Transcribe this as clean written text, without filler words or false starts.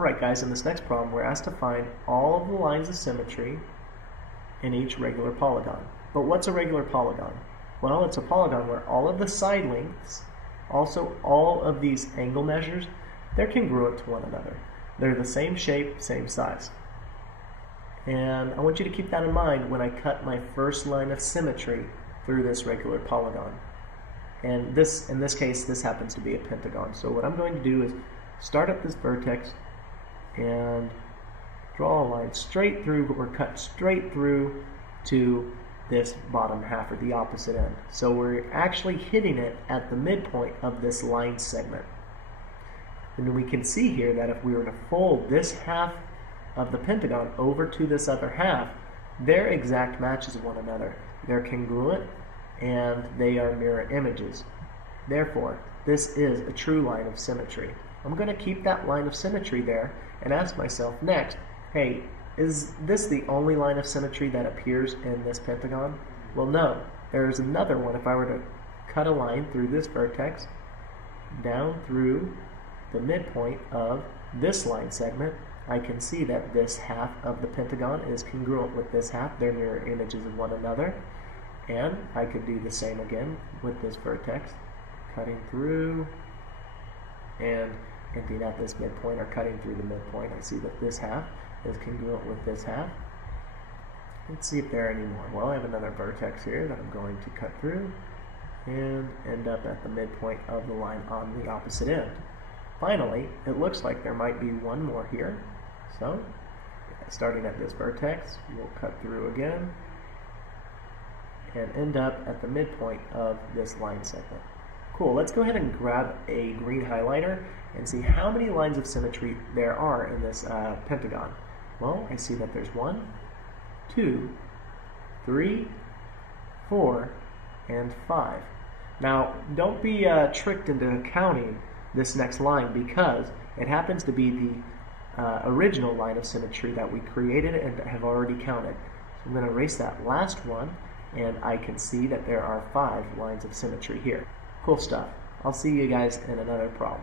Alright guys, in this next problem we're asked to find all of the lines of symmetry in each regular polygon. But what's a regular polygon? Well, it's a polygon where all of the side lengths, also all of these angle measures, they're congruent to one another. They're the same shape, same size. And I want you to keep that in mind when I cut my first line of symmetry through this regular polygon. And in this case, this happens to be a pentagon. So what I'm going to do is start up this vertex and draw a line straight through, or cut straight through to this bottom half, or the opposite end. So we're actually hitting it at the midpoint of this line segment. And we can see here that if we were to fold this half of the pentagon over to this other half, they're exact matches of one another. They're congruent and they are mirror images. Therefore, this is a true line of symmetry. I'm going to keep that line of symmetry there and ask myself next, hey, is this the only line of symmetry that appears in this pentagon? Well, no. There's another one. If I were to cut a line through this vertex, down through the midpoint of this line segment, I can see that this half of the pentagon is congruent with this half. They're mirror images of one another. And I could do the same again with this vertex, cutting through and ending at this midpoint, or cutting through the midpoint. I see that this half is congruent with this half. Let's see if there are any more. Well, I have another vertex here that I'm going to cut through and end up at the midpoint of the line on the opposite end. Finally, it looks like there might be one more here. So, starting at this vertex, we'll cut through again and end up at the midpoint of this line segment. Cool, let's go ahead and grab a green highlighter and see how many lines of symmetry there are in this pentagon. Well, I see that there's 1, 2, 3, 4, and 5. Now, don't be tricked into counting this next line, because it happens to be the original line of symmetry that we created and have already counted. So I'm going to erase that last one, and I can see that there are 5 lines of symmetry here. Cool stuff. I'll see you guys in another problem.